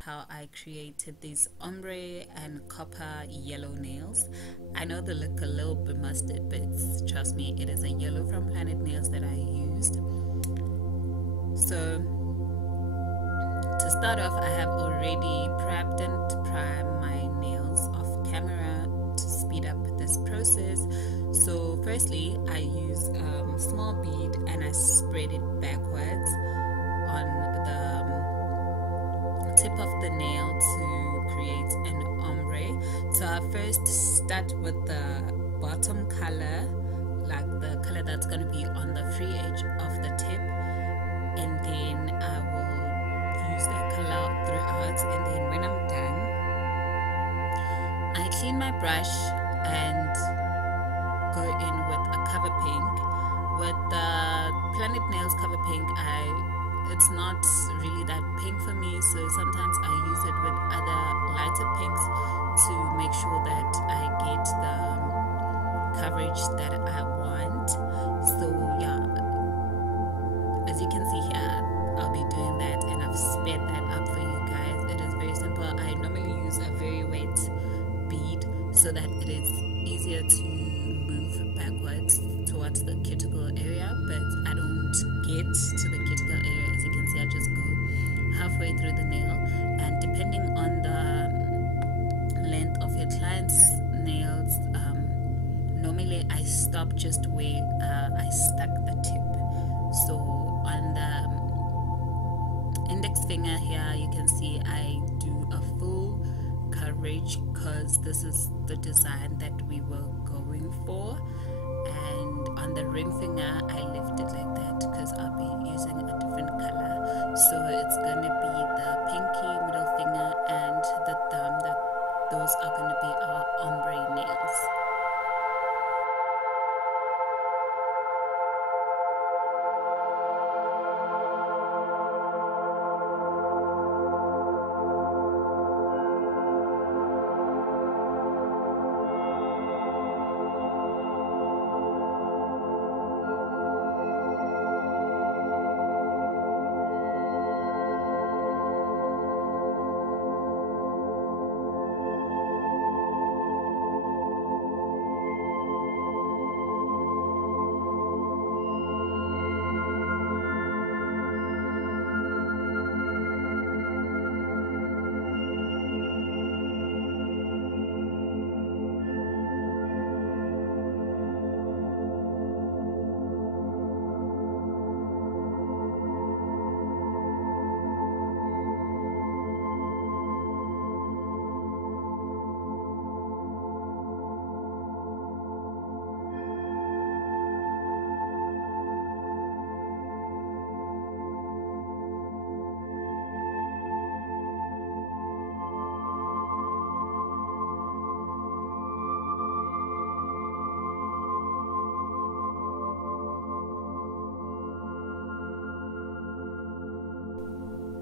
how I created these ombre and copper yellow nails. I know they look a little bit mustard, but trust me, it is a yellow from Planet Nails that I used. So to start off, I have already prepped and primed my nails off camera to speed up this process. So firstly, I use a small bead and I spread it backwards on the tip of the nail to create an ombre. So I first start with the bottom color, like the color that's going to be on the free edge of the tip, and then I will use that color throughout. And then when I'm done, I clean my brush and go in with a cover pink. With the Planet Nails cover pink, it's not really that pink for me, so sometimes I use it with other lighter pinks to make sure that I get the coverage that I want. So yeah, as you can see here, I'll be doing that, and I've sped that up for you guys. It is very simple. I normally use a very wet bead so that it is easier to move backwards towards the cuticle area, but I don't get to the cuticle area. As you can see, I just go halfway through the nail, and depending on the length of your client's nails, normally I stop just where I stuck the tip. So on the index finger here, you can see I do a full coverage because this is the design that we were going for. And on the ring finger, I lift it like that because I'll be using a different color. So it's going to be the pinky, middle finger, and the thumb. Those are going to be our ombre nails.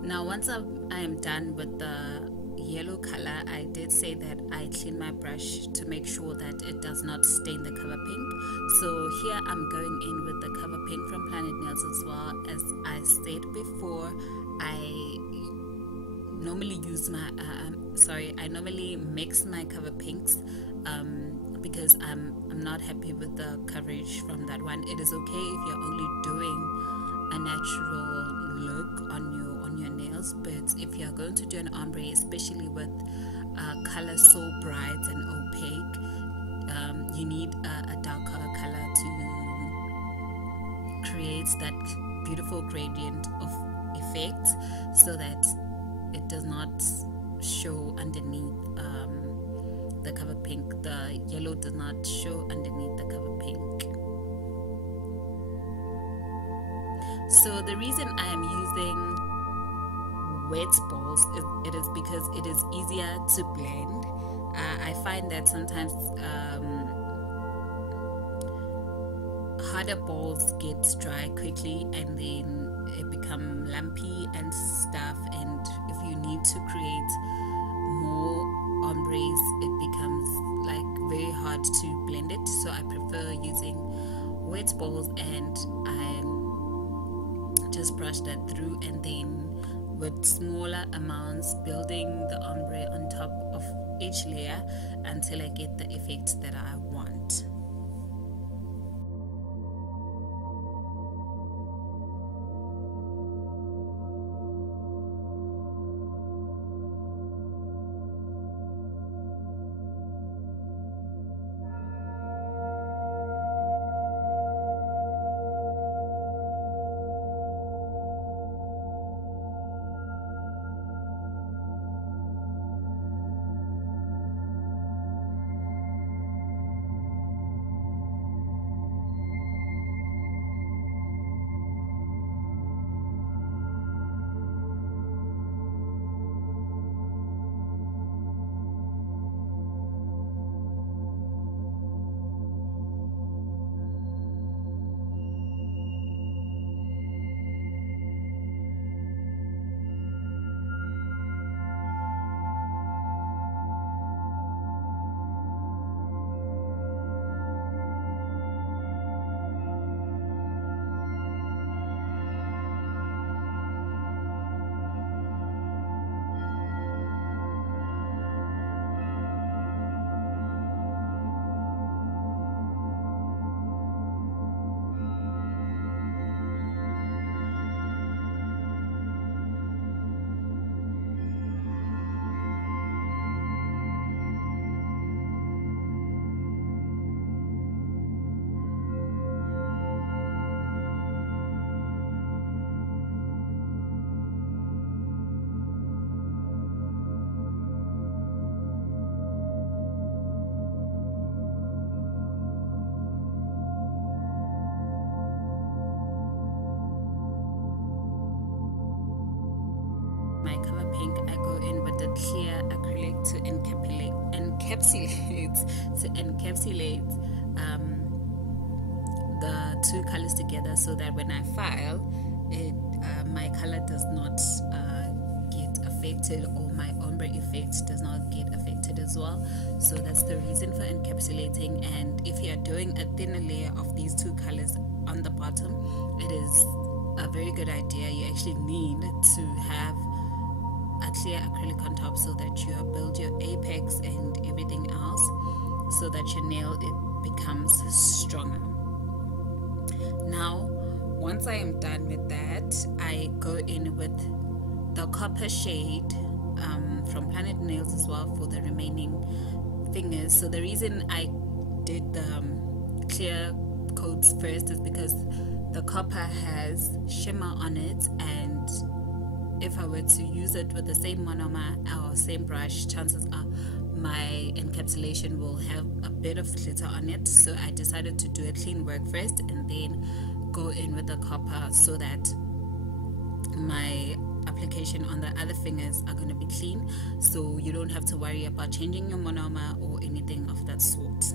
Now once I am done with the yellow color, I did say that I clean my brush to make sure that it does not stain the cover pink. So here I'm going in with the cover pink from Planet Nails as well. As I said before, I normally use my I normally mix my cover pinks because I'm not happy with the coverage from that one. It is okay if you're only doing a natural look on your nails, but if you're going to do an ombre, especially with color so bright and opaque, you need a darker color to create that beautiful gradient of effect so that it does not show underneath the cover pink. The yellow does not show underneath the cover pink. So the reason I am using wet balls is because it is easier to blend. I find that sometimes harder balls get dry quickly and then it become lumpy and stuff, and if you need to create more ombres, it becomes like very hard to blend it. So I prefer using wet balls, and I just brush that through, and then with smaller amounts, building the ombre on top of each layer until I get the effect that I want. My color pink, I go in with the clear acrylic to encapsulate the two colors together, so that when I file it, my color does not get affected, or my ombre effect does not get affected as well. So that's the reason for encapsulating. And if you're doing a thinner layer of these two colors on the bottom, it is a very good idea. You actually need to have a clear acrylic on top, so that you build your apex and everything else, so that your nail, it becomes stronger. Now once I am done with that, I go in with the copper shade from Planet Nails as well for the remaining fingers. So the reason I did the clear coats first is because the copper has shimmer on it, and if I were to use it with the same monomer or same brush, chances are my encapsulation will have a bit of glitter on it. So I decided to do a clean work first and then go in with the copper, so that my application on the other fingers are going to be clean, so you don't have to worry about changing your monomer or anything of that sort.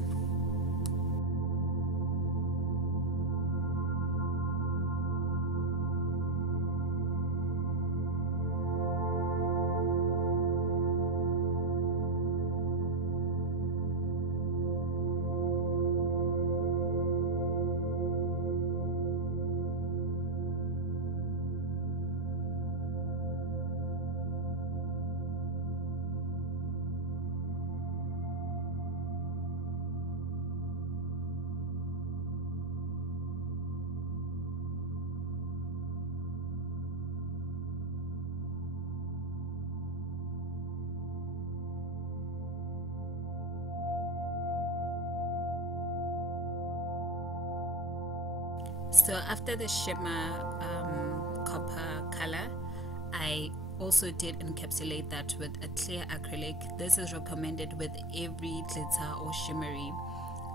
So after the shimmer copper color, I also did encapsulate that with a clear acrylic. This is recommended with every glitter or shimmery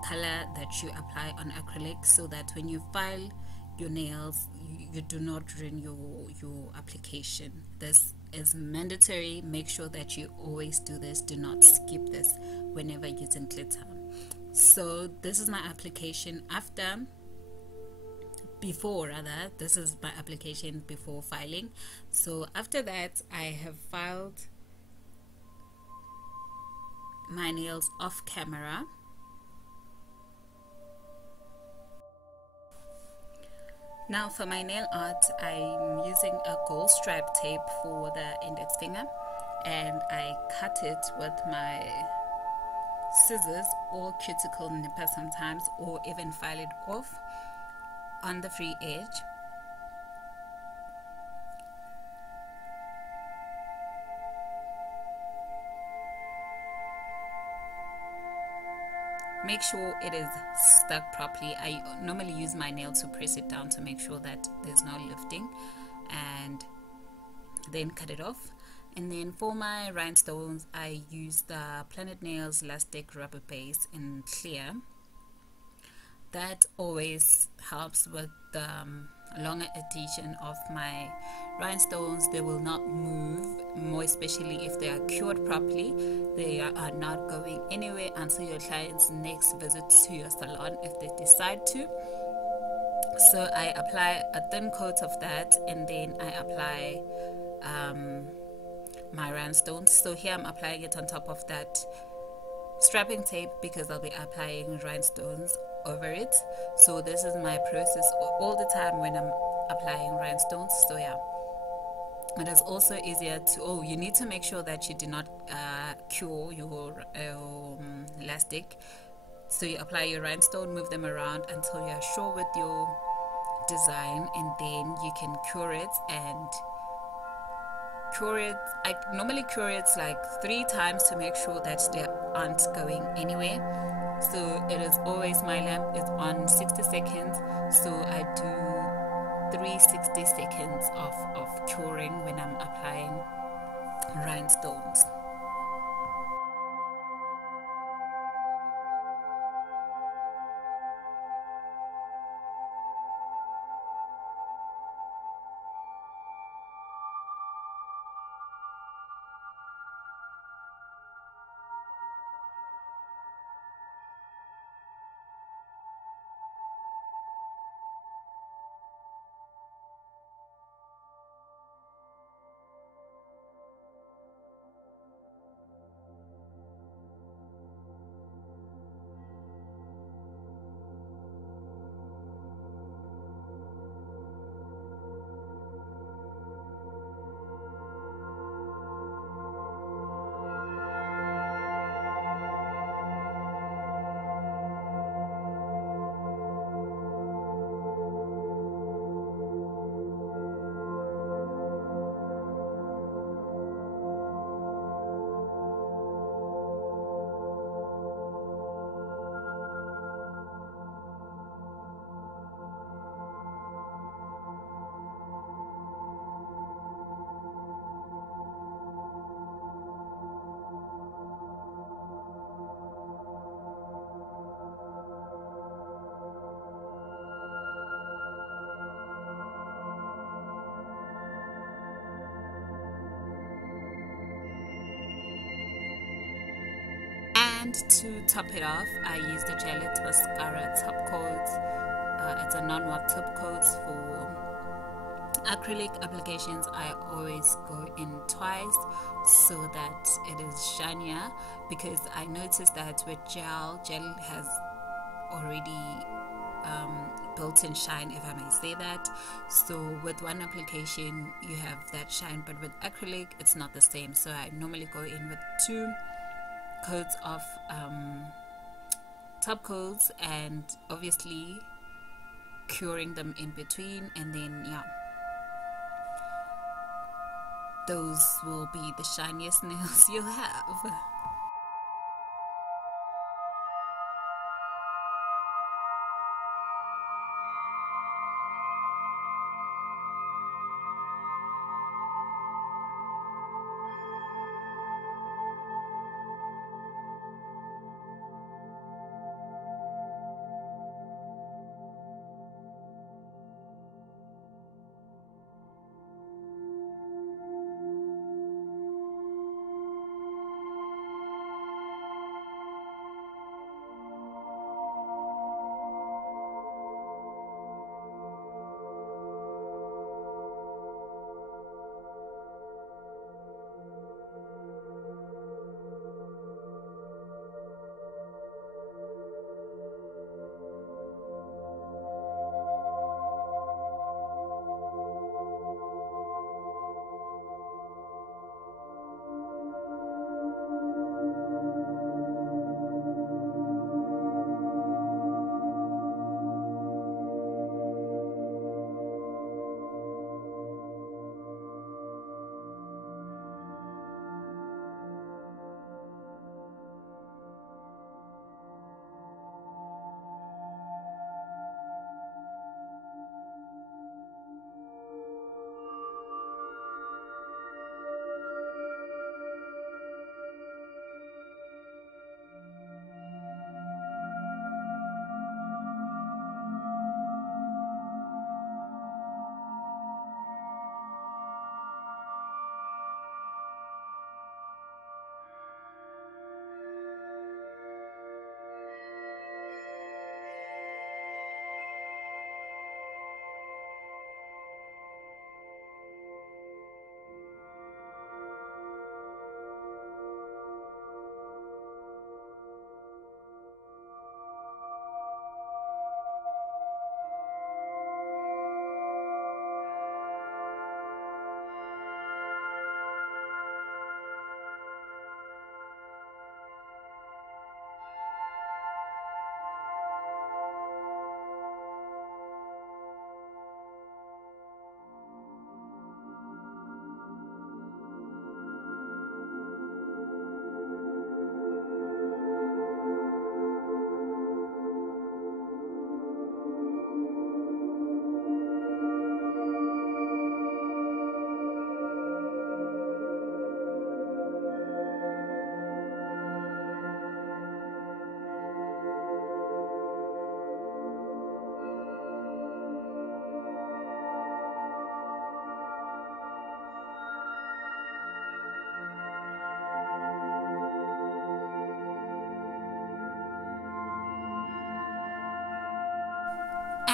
color that you apply on acrylic, so that when you file your nails, you do not ruin your application. This is mandatory. Make sure that you always do this. Do not skip this whenever using glitter. So this is my application this is my application before filing. So after that, I have filed my nails off camera. Now for my nail art, I'm using a gold stripe tape for the index finger, and I cut it with my scissors or cuticle nipper sometimes, or even file it off on the free edge. Make sure it is stuck properly. I normally use my nail to press it down to make sure that there's no lifting, and then cut it off. And then for my rhinestones, I use the Planet Nails Elastic Rubber Base in clear. That always helps with the longer adhesion of my rhinestones. They will not move, more especially if they are cured properly. They are not going anywhere until your client's next visit to your salon, if they decide to. So I apply a thin coat of that, and then I apply my rhinestones. So here I'm applying it on top of that strapping tape because I'll be applying rhinestones over it. So this is my process all the time when I'm applying rhinestones. So yeah, it is also easier to, you need to make sure that you do not cure your elastic. So you apply your rhinestone, move them around until you're sure with your design, and then you can cure it. And cure it, I normally cure it like 3 times to make sure that they aren't going anywhere. So it is always, my lamp is on 60 seconds, so I do 360 seconds of curing when I'm applying rhinestones. And to top it off, I use the Gelette Mascara top coat. It's a non-wax top coat. For acrylic applications, I always go in twice so that it is shinier, because I noticed that with gel has already built-in shine, if I may say that. So with one application you have that shine, but with acrylic it's not the same. So I normally go in with 2 coats of top coats, and obviously curing them in between, and then yeah, those will be the shiniest nails you'll have.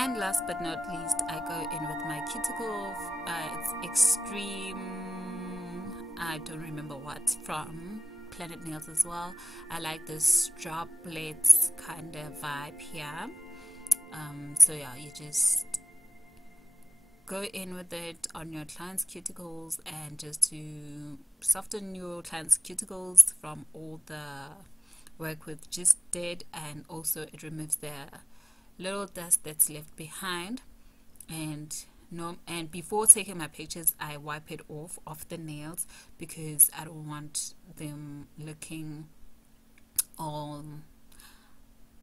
And last but not least, I go in with my cuticle. It's Extreme, I don't remember what, from Planet Nails as well. I like this droplets kind of vibe here. So yeah, you just go in with it on your client's cuticles, and just to soften your client's cuticles from all the work we've just did, and also it removes the little dust that's left behind. And before taking my pictures, I wipe it off the nails, because I don't want them looking all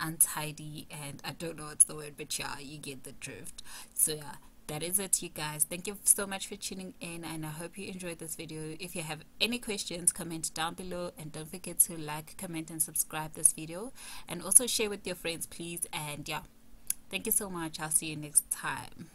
untidy, and I don't know what's the word, but yeah, you get the drift. So yeah, that is it, you guys. Thank you so much for tuning in, and I hope you enjoyed this video. If you have any questions, comment down below, and don't forget to like, comment, and subscribe this video, and also share with your friends, please. And yeah, thank you so much. I'll see you next time.